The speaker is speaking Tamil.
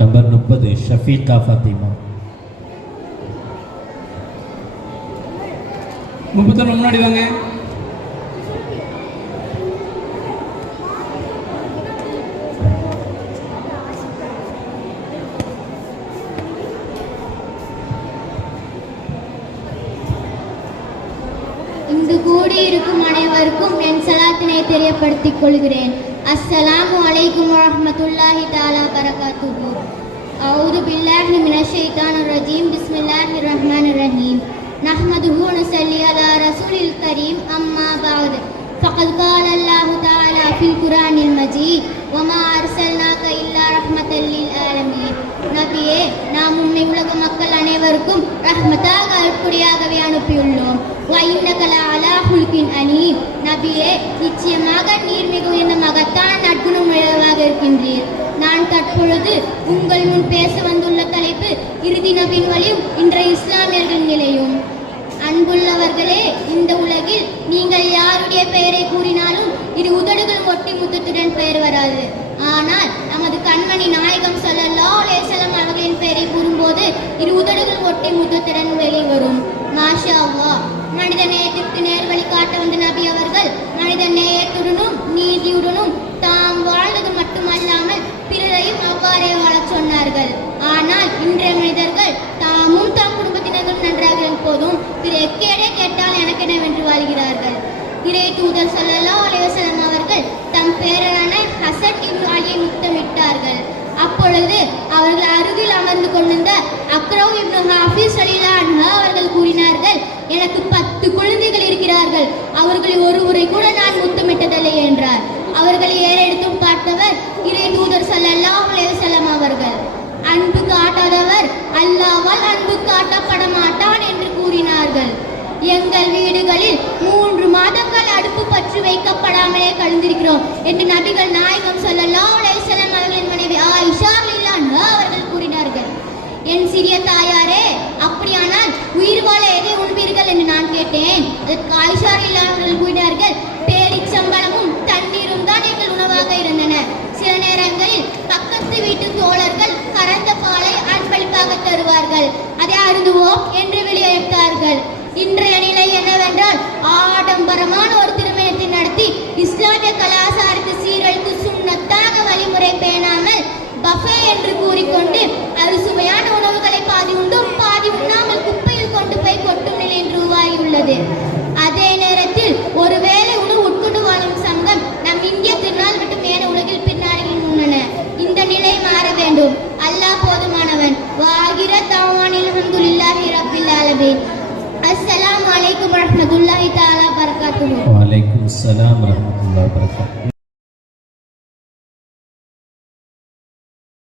நம்பர் 30 ஷஃபீகா ஃபாத்திமா. 31 முன்னாடி வாங்க. இங்கு கூடியிருக்கும் அனைவருக்கும் என் சலாத்தினை தெரியப்படுத்திக் கொள்கிறேன். அஸ்ஸலாமு அலைக்கும் வரஹ்மத்துல்லாஹி தஆலா பரகாத்துஹு. அஊது பில்லாஹி மினஷ் ஷைத்தானிர் ரஜீம். பிஸ்மில்லாஹிர் ரஹ்மானிர் ரஹீம். நஹ்மதுஹு வ நுஸல்லி அலா ரசூலில் கரீம். அம்மா பஅத். ஃபகத் கால அல்லாஹு தஆலா ஃபில் குர்ஆனில் மஜீத் வமா அர்ஸல்னாக இல்லா ரஹ்மத்தல் லில் ஆலமீன். நபியே, நாம் உம்மை உலக மக்கள் அனைவருக்கும் ரஹ்மத்தாக அருட்கொடையாகவே அனுப்பியுள்ளோம். நபியே, நிச்சயமாக நீர் மிக உயர்ந்த மகத்தான நற்குணம் உடையவராக இருக்கின்றீர். நான் தற்பொழுது உங்கள் முன் பேச வந்துள்ள தலைப்பு இறுதி நபியின் வழியும் இன்றைய இஸ்லாமியர்களின் நிலையும். அன்புள்ளவர்களே, இந்த உலகில் நீங்கள் யாருடைய பெயரை கூறினாலும் இரு உதடுகள் ஒட்டி முத்தத்துடன் பெயர் வராது. ஆனால் நமது கண்மணி நாயகம் ஸல்லல்லாஹு அலைஹி வஸல்லம் அவர்களின் பெயரை கூறும்போது இரு உதடுகள் ஒட்டி முத்தத்துடன் வெளிவரும். மாஷா அல்லாஹ். மனித நேயத்திற்கு நேர் வழி காட்ட வந்த நபி அவர்கள் மனித நேயத்துடனும் நீதியுடனும் தாம் வாழ்ந்தது மட்டுமல்லாமல் பிறரையும் அவ்வாறே வாழச் சொன்னார்கள். ஆனால் இன்றைய மனிதர்கள் தாமும் தாம் குடும்பத்தினர்களும் நன்றாக போதும் பிற எக்கேடே கேட்டால் எனக்கெனவென்று வாழ்கிறார்கள். இறை தூதர் ஸல்லல்லாஹு அலைஹி வஸல்லம் அவர்கள் தம் பேரரான ஹசன் இப்னு அலியை முத்தமிட்டார்கள். அப்பொழுது அவர்கள் அருகில் அமர்ந்து கொண்டிருந்த அக்ரவ் இப்னு ஹாஃபிஸ் ரலியல்லாஹு அன்ஹு அவர்கள் கூறினார்கள், எனக்கு 10 குழந்தைகள் இருக்கிறார்கள், அவர்களை ஒரு முறை கூட நான் முத்தமிட்டதில்லை என்றார். அவர்களை ஏறெடுத்தும் பார்த்தவர் இறை தூதர் ஸல்லல்லாஹு அலைஹி வஸல்லம் அவர்கள். அன்பு காட்டாதவர் அல்லாஹ்வால் அன்பு காட்டப்பட மாட்டான் என்று கூறினார்கள். எங்கள் வீடுகளில் 3 மாதங்கள் அடுப்பு பற்றி வைக்கப்படாமலே கழிந்திருக்கிறோம் என்று நபிகள் நாயகம் ஸல்லல்லாஹு அலைஹி வஸல்லம் அவர்களின் மனைவி ஆயிஷா ரலியல்லாஹு அன்ஹா அவர்கள் கூறினார்கள். என் சிறிய தாயாரே, அப்படியானால் உயிர் வாழ எதை உண்பீர்கள் என்று நான் கேட்டேன். அதற்கு ஆயிஷா ரலியல்லாஹு அவர்கள் கூறினார்கள், பேரிச்சம்பழமும் தண்ணீரும் தான் எங்கள் உணவாக இருந்தன. சில நேரங்களில் பக்கத்து வீட்டு தோழர்கள் கறந்த பாலை அன்பளிப்பாக தருவார்கள், அதை அருந்துவோம் என்று வெளியேற்றார்கள். இன்றைய நிலை என்னவென்றால், ஆடம்பரமான ஒரு திருமணத்தை நடத்தி இஸ்லாமிய கலாச்சாரத்தை சீரழித்து சுன்னத்தாக வழிமுறை பேணாமல் பஃபே என்று கூறிக்கொண்டு அறுசுவையான உணவுகளை பாதி உண்டும் பாதி உண்ணாமல் குப்பையில் கொண்டு போய் கொட்டும் நிலை என்று உருவாகியுள்ளது. அதே நேரத்தில் ஒருவேளை உணவு உட்கொண்டு வாழும் சங்கம் நம் இந்திய திருநாள் மற்றும் ஏன உலகில் பின்னாளில் உள்ளன. இந்த நிலை மாற வேண்டும். அல்லாஹ் போதுமானவன். வாகிர தவானில் அல்ஹம்துலில்லாஹி ரப்பில் ஆலமீன். அஸ்ஸலாமு அலைக்கும் வரஹ்மத்துல்லாஹி தஆலா பரகாத்துஹு. வ அலைக்கும் ஸலாம் வரஹ்மத்துல்லாஹி வபரகாத்துஹு.